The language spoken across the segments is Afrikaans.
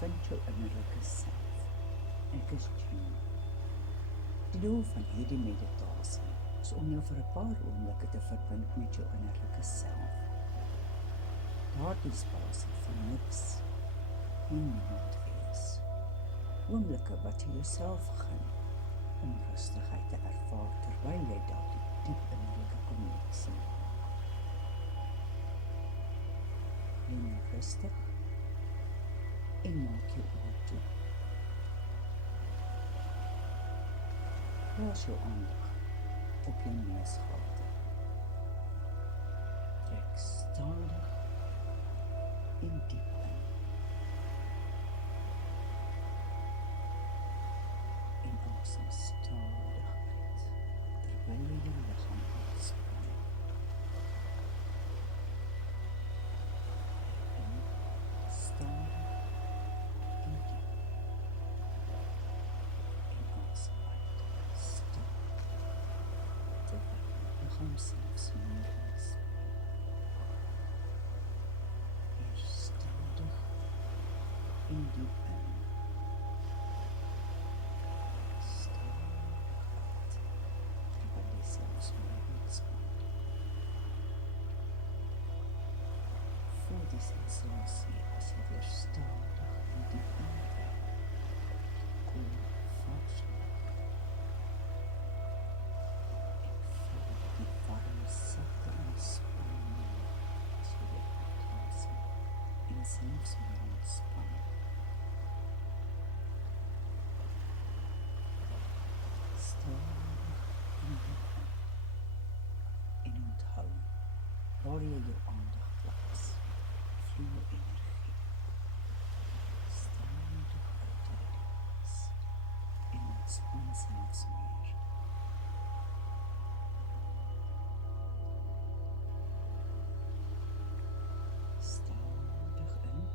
vind jou innerlike self. Ek is Jean. Die doel van hierdie meditasie is om jou vir 'n paar oomblikke te verbind met jou innerlike self. Daardie spasie van niks en niemand wees. Oomblikke wat jy jouself gun om rustigheid te ervaar terwyl jy daardie diep innerlike konneksie maak. Neem rustig en maak jou oë toe. Plaas jou aandag op jou neusgaten. Trek stadig en diep in. En asem stadig uit, terwyl jy jou liggaam ontspan. In, stadig en diep. En asem uit, stadig, terwyl jou liggaam selfs meer ontspan. Weer stadig en diep in. Voel die sensasie as jy weer stadig en diep ingaan. Koel, vars maak. En voel die warm, sagte ontspanning as jy weer uitasem en selfs meer ontspan. Stadig en diep in. En onthou, waar jy jou aandag plaas, vloei jou energie. Stadig uit die release en ontspan selfs meer. Stadig in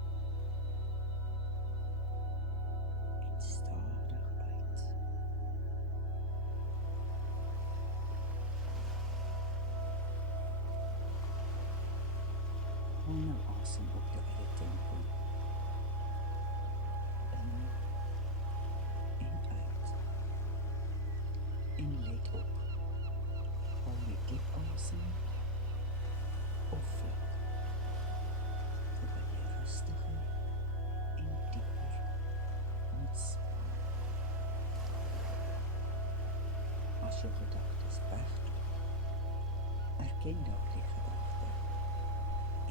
en stadig uit. Haal nou asem op jou eie tempo. In en uit. En let op. Haal jy diep asem of vlak. Terwyl jy rustiger en dieper ontspan. As jou gedagtes wegdwaal, erken daardie gedagte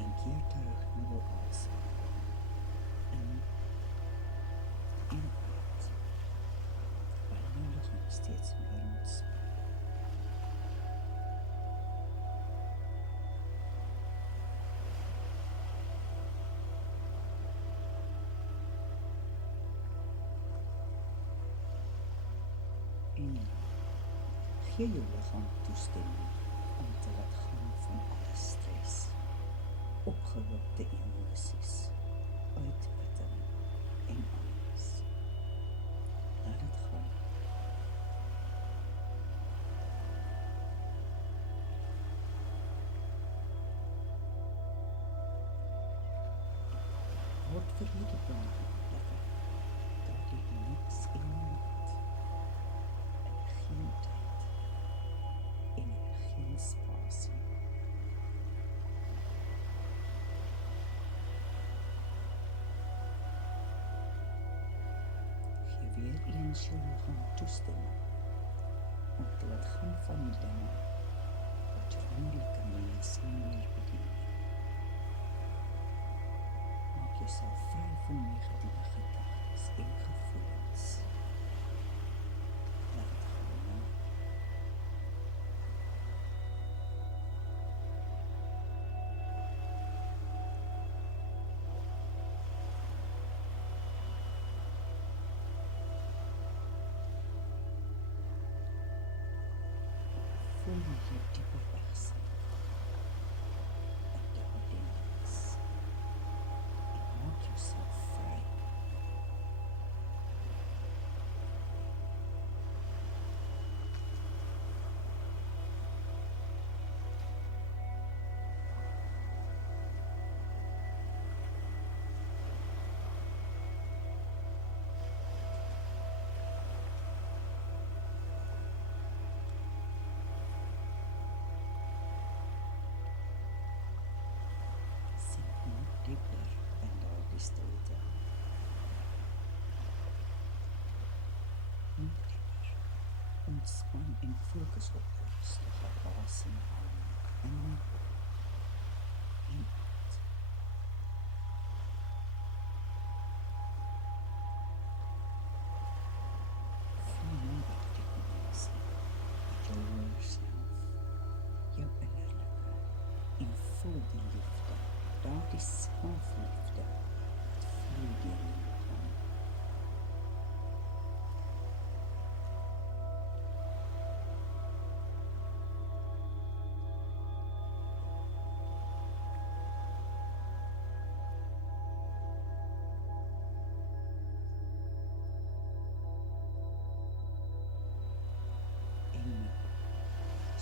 en keer terug na jou asem. In en uit. Terwyl jou liggaam steeds meer ontspan. En gee jou liggaam toestemming om te laat gaan van alle stres, opgewekte emosies, uitputting en angs. Laat dit gaan. Word vir hierdie oomblikke daardie niks en niemand in geen tyd en in geen spasie. Gee weer eens jou liggaam toestemming om te laat gaan van die dinge wat jou moeilike mense nie meer bedien. Maak jouself vry van negatiewe gedagtes en gevoelens. Laat dit gaan nou. Voel hoe jy dieper wegsink in daardie niks en maak jouself vry. ontspan en fokus op rustige asemhaling in en uit. Voel nou die connectie met jou hoër self, jou innerlijke, en voel die liefde, daardie selfliefde wat vloei deur jou liggaam.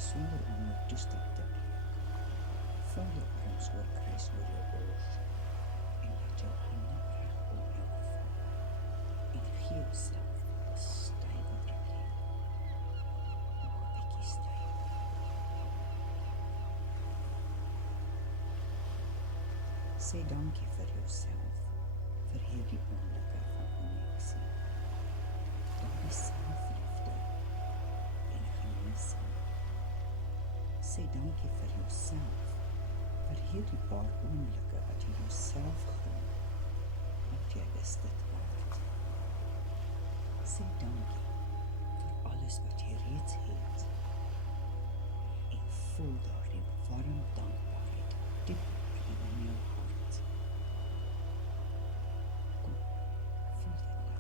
Sonder om jou toestek te breek, vul jou arms oorkruis oor jou bors en laat jou hande reg om jou val en gee jouself 'n stywe drukkie. Nog 'n bietjie styf. Sê dankie vir jouself vir hierdie oomblikke van konneksie. Daardie selfliefde en genesing. Sê dankie vir jouself, vir hierdie paar oomblikke wat jy jouself gun, want jy is dit waard. Sê dankie vir alles wat jy reeds het en voel daardie warm dankbaarheid diep in jou hart. Kom, voel dit nou.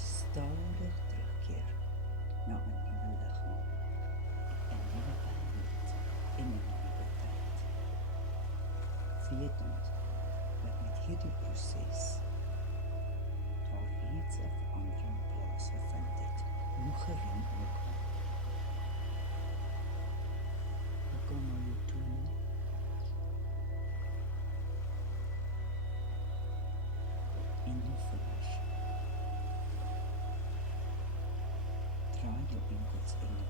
Stadig terugkeer na 'n nuwe liggaam, 'n nuwe wêreld en 'n nuwe tyd. Wetend dat met hierdie proses daar reeds 'n verandering plaasgevind het, hoe gering ook al. Hoe kom jy toe? En die finish. Draai jou enkels en jou